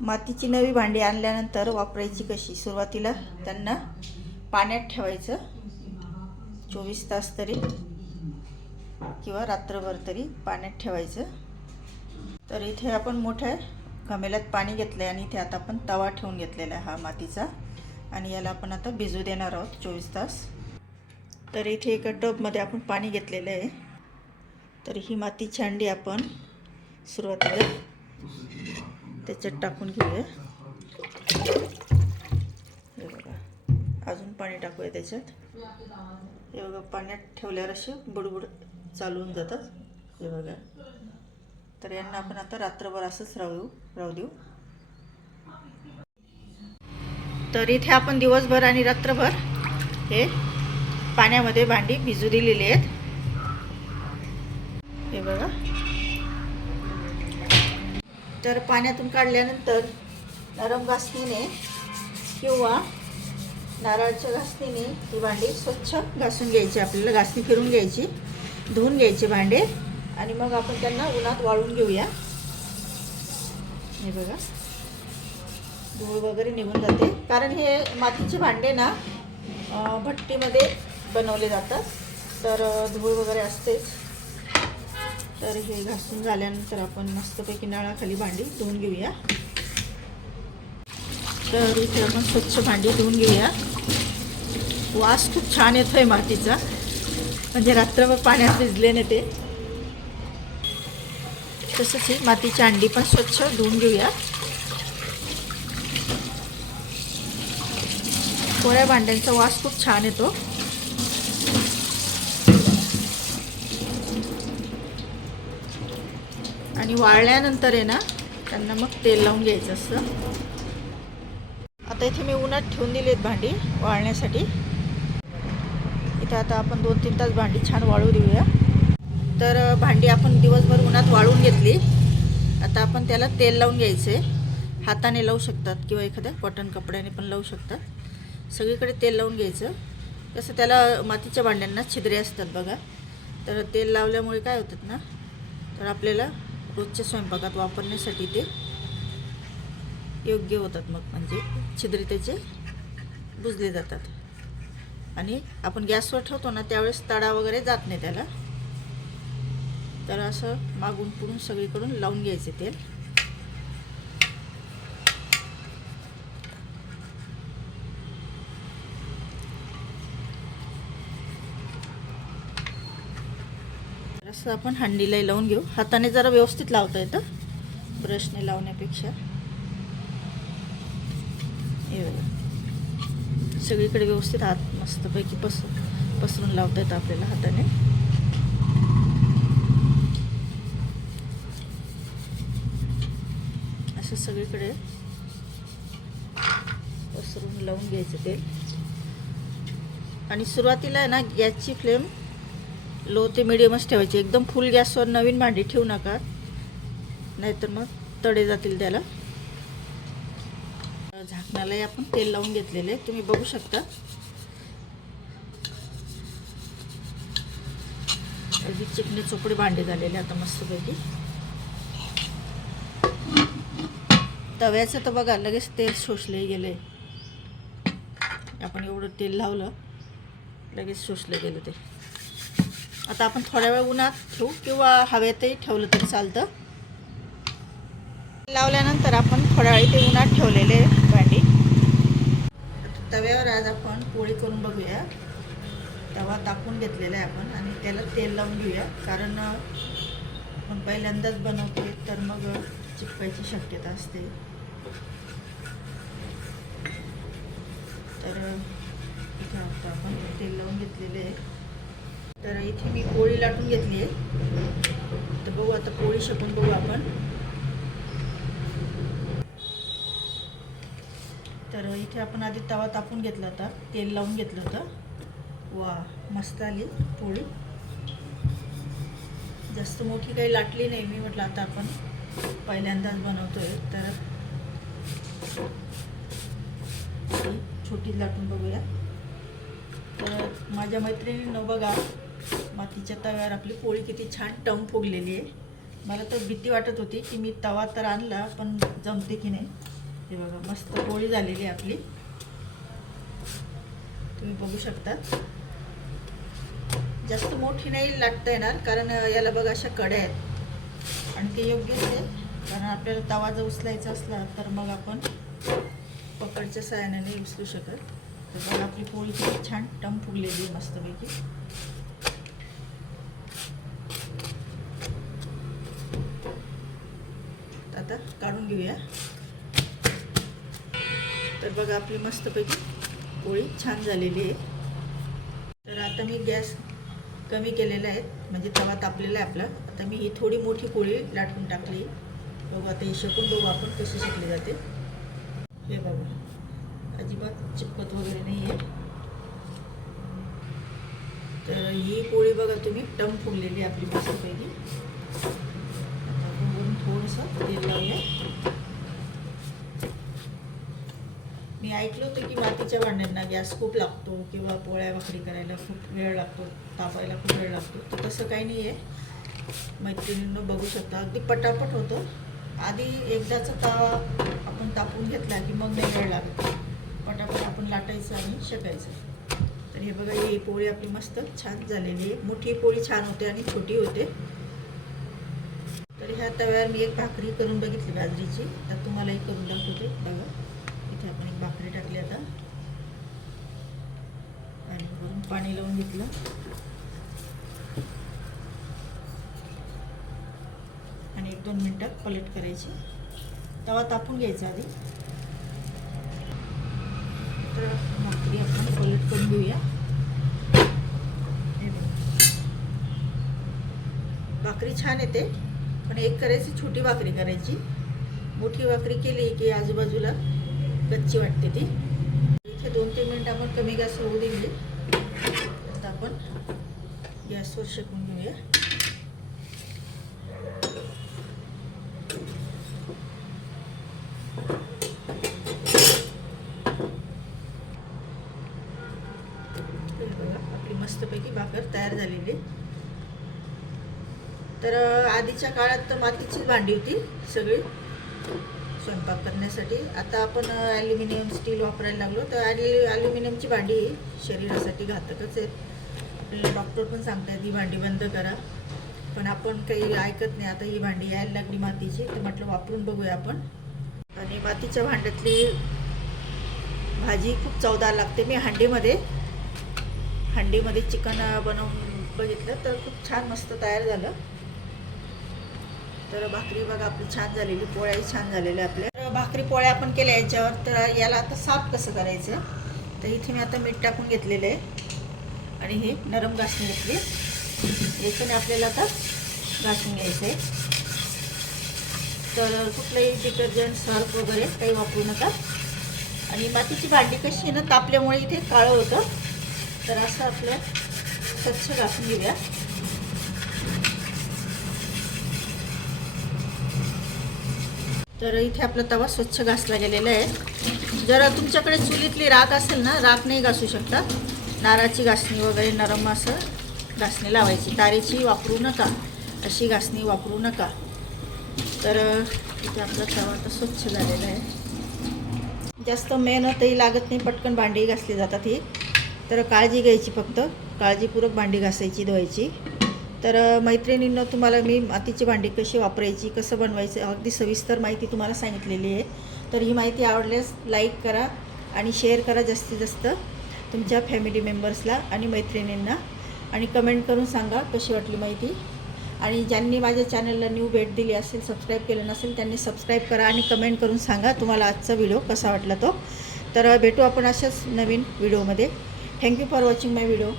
मातीची नवी भांडी आणल्यानंतर वापरायची कशी? सुरुवातीला त्यांना पाण्यात ठेवायचं. चोवीस तास तरी किंवा रात्रभर तरी पाण्यात ठेवायचं. तर इथे आपण मोठ्या घमेल्यात पाणी घेतलं आहे आणि इथे आता आपण तवा ठेवून घेतलेला आहे हा मातीचा. आणि याला आपण आता भिजू देणार आहोत चोवीस तास. तर इथे एका टबमध्ये आपण पाणी घेतलेलं आहे. तर ही मातीची अंडी आपण सुरुवातीला त्याच्यात टाकून घेऊया. हे बघा अजून पाणी टाकूया त्याच्यात. हे बघा पाण्यात ठेवल्यावर असे बुडबुड चालवून जातात. हे बघा. तर यांना आपण आता रात्रभर असंच राहू राहू देऊ. तर इथे आपण दिवसभर आणि रात्रभर हे पाण्यामध्ये भांडी भिजू दिलेली आहेत. हे बघा. तर पाण्यातून काढल्यानंतर नरम घासणीने किंवा नारळाच्या घासणीने ती भांडी स्वच्छ घासून घ्यायची. आपल्याला घासणी फिरून घ्यायची धुवून घ्यायचे भांडे. आणि मग आपण त्यांना उन्हात वाळून घेऊया. हे बघा. धूळ वगैरे निघून जाते. कारण हे मातीचे भांडे ना भट्टीमध्ये बनवले जातात. तर धूळ वगैरे असतेच. तर हे घासून झाल्यानंतर आपण मस्तपैकी नळाखाली भांडी धुवून घेऊया. तर इथे आपण स्वच्छ भांडी धुवून घेऊया. वास खूप छान येतोय मातीचा. म्हणजे रात्रभर पाण्यात भिजलेने ते. तसंच ही मातीची अंडी पण स्वच्छ धुवून घेऊया. पोळ्या भांड्यांचा वास खूप छान येतो. आणि वाळल्यानंतर आहे ना त्यांना मग तेल लावून घ्यायचं असतं. आता इथे मी उन्हात ठेवून दिली आहेत भांडी वाळण्यासाठी. इथे आता आपण दोन तीन तास भांडी छान वाळू देऊया. तर भांडी आपण दिवसभर उन्हात वाळून घेतली. आता आपण त्याला तेल लावून घ्यायचे हाताने लावू शकतात किंवा एखाद्या कॉटन कपड्याने पण लावू शकतात. सगळीकडे तेल लावून घ्यायचं. कसं त्याला मातीच्या भांड्यांना छिद्रे असतात बघा. तर तेल लावल्यामुळे काय होतात ना तर आपल्याला रोजच्या स्वयंपाकात वापरण्यासाठी ते योग्य होतात मग म्हणजे छिद्रे त्याचे बुजले जातात. आणि आपण गॅसवर ठेवतो ना त्यावेळेस तडा वगैरे जात नाही त्याला. तर असं मागून पुढून सगळीकडून लावून घ्यायचे तेल. असं आपण हंडीलाही लावून घेऊ. हाताने जरा व्यवस्थित लावता येतं. ब्रशने लावण्यापेक्षा. सगळीकडे व्यवस्थित हात मस्तपैकी पस पसरून लावता येतं आपल्याला हाताने. असं सगळीकडे पसरून लावून घ्यायचं तेल. आणि सुरुवातीला आहे ना गॅसची फ्लेम लो ते मिडियमच ठेवायची. एकदम फुल गॅसवर नवीन भांडी ठेवू नका. नाहीतर मग तडे जातील त्याला. झाकणालाही आपण तेल लावून घेतलेले. आहे. तुम्ही बघू शकता. अगदी चिकने चोपडे भांडे झालेले आता मस्तपैकी. तव्याचं तर बघा लगेच तेल शोषले गेले. आपण एवढं तेल लावलं लगेच शोषलं गेलं ते. आता आपण थोड्या वेळ उन्हात ठेवू किंवा हवेतही ठेवलं तरी चालतं. लावल्यानंतर आपण थोड्या वेळी ते उन्हात ठेवलेले आहे भांडी. तव्यावर आज आपण पोळी करून बघूया. तवा तापून घेतलेला आहे आपण आणि त्याला तेल लावून घेऊया. कारण आपण पहिल्यांदाच बनवतो तर मग चिपकायची शक्यता असते. तर आपण तेल लावून घेतलेले आहे. तर इथे मी पोळी लाटून घेतली आहे. तर बघू आता पोळी शकून बघू आपण. तर इथे आपण आधी तवा तापून घेतला होता. तेल लावून घेतलं होतं. वा मस्त आली पोळी. जास्त मोठी काही लाटली नाही मी म्हटलं आता आपण पहिल्यांदाच बनवतोय. तर छोटी लाटून बघूया. तर माझ्या मैत्रिणीनं बघा मातीच्या तव्यावर आपली पोळी किती छान टम फुगलेली आहे. मला तर भीती वाटत होती की मी तवा तर आणला पण जमते की नाही. हे बघा मस्त पोळी झालेली आहे आपली. तुम्ही बघू शकता. जास्त मोठी नाही लाटता येणार कारण याला बघा अशा कड्या आहेत. आणि ते योग्यच आहे. कारण आपल्याला तवा जर उचलायचा असला तर मग आपण पकडच्या सहाय्याने नाही उचलू शकत. तर बघा आपली पोळी किती छान टम फुगलेली आहे मस्तपैकी आता काढून घेऊया. तर बघा आपली मस्तपैकी पोळी छान झालेली आहे. तर आता मी गॅस कमी केलेला आहे म्हणजे तवा तापलेला आहे आपला. आता मी ही थोडी मोठी पोळी लाटून टाकली. बघू आता ही शकून बघू आपण कशी शिकली जाते. हे बघा अजिबात चिपकत वगैरे नाही आहे. तर ही पोळी बघा तुम्ही टम फुगलेली आहे आपली मस्तपैकी. थोडंसं तेल लावूया मी ऐकलं होतं की मातीच्या भांड्यांना गॅस खूप लागतो किंवा पोळ्या भाकरी करायला खूप वेळ लागतो तापायला खूप वेळ लागतो. तर तसं काही नाही आहे मैत्रिणींना बघू शकता. अगदी पटापट होतं. आधी एकदाचा तावा आपण तापून घेतला की मग नाही वेळ लागत. पटापट आपण लाटायचं आणि शेकायचं. तर हे बघा ही पोळी आपली मस्त छान झालेली आहे. मोठी पोळी छान होते आणि छोटी होते. ह्या तव्यावर मी एक भाकरी करून बघितली बाजरीची. तर तुम्हालाही करून दाखवते. बघा. इथे आपण एक भाकरी टाकली आता. आणि वरून पाणी लावून घेतलं. आणि एक दोन मिनटात पलट करायची. तवा तापून घ्यायचा आधी. तर भाकरी आपण पलट करून घेऊया. भाकरी छान येते. पण एक करायची छोटी भाकरी करायची. मोठी भाकरी केली की आजूबाजूला कच्ची वाटते ती. इथे दोन तीन मिनिट आपण कमी गॅस होऊ दिली. आता आपण गॅसवर शेकून घेऊया. बघा आपली मस्तपैकी भाकर तयार झालेली आहे. तर आधीच्या काळात तर मातीचीच भांडी होती सगळी. स्वयंपाक करण्यासाठी. आता आपण ॲल्युमिनियम स्टील वापरायला लागलो. तर ॲल्यु ॲल्युमिनियमची भांडी ही शरीरासाठी घातकच आहेत. आपल्याला डॉक्टर पण सांगतात ही भांडी बंद करा. पण आपण काही ऐकत नाही. आता ही भांडी यायला लागली मातीची. तर म्हटलं वापरून बघूया आपण. आणि मातीच्या भांड्यातली भाजी खूप चवदार लागते. मी हांडीमध्ये हांडीमध्ये चिकन बनवून बघितलं. तर खूप छान मस्त तयार झालं. तर भाकरी बघा आपली छान झालेली पोळ्याही छान झालेल्या आपल्या. तर भाकरी पोळ्या आपण केल्या याच्यावर. तर याला आता साफ कसं करायचं? तर इथे मी आता मीठ टाकून घेतलेलं आहे. आणि हे नरम घासणी घेतली. याच्याने आपल्याला आता घासून घ्यायचं आहे. तर कुठलंही डिटर्जंट सर्फ वगैरे काही वापरू नका. आणि मातीची भांडी कशी आहे ना तापल्यामुळे इथे काळं होतं. तर असं आपलं स्वच्छ घासून घेऊया. तर इथे आपला तवा स्वच्छ घासला गेलेला आहे. जर तुमच्याकडे चुलीतली राख असेल ना राख नाही घासू शकता. नाराची घासणी वगैरे नरम असं घासणी लावायची. तारेची वापरू नका. अशी घासणी वापरू नका. तर इथे आपला तवा आता स्वच्छ झालेला आहे. जास्त मेहनतही लागत नाही पटकन भांडी घासली जातात ही. तर काळजी घ्यायची फक्त. काळजीपूर्वक भांडी घासायची धुवायची. तर मैत्रिणींना तुम्हाला मी मातीची भांडी कशी वापरायची कसं बनवायचं अगदी सविस्तर माहिती तुम्हाला सांगितलेली आहे. तर ही माहिती आवडल्यास लाईक करा आणि शेअर करा जास्तीत जास्त तुमच्या फॅमिली मेंबर्सला आणि मैत्रिणींना. आणि कमेंट करून सांगा कशी वाटली माहिती. आणि ज्यांनी माझ्या चॅनलला न्यू भेट दिली असेल सबस्क्राईब केलं नसेल त्यांनी सबस्क्राईब करा आणि कमेंट करून सांगा तुम्हाला आजचा व्हिडिओ कसा वाटला तो. तर भेटू आपण अशाच नवीन व्हिडिओमध्ये. Thank you for watching my video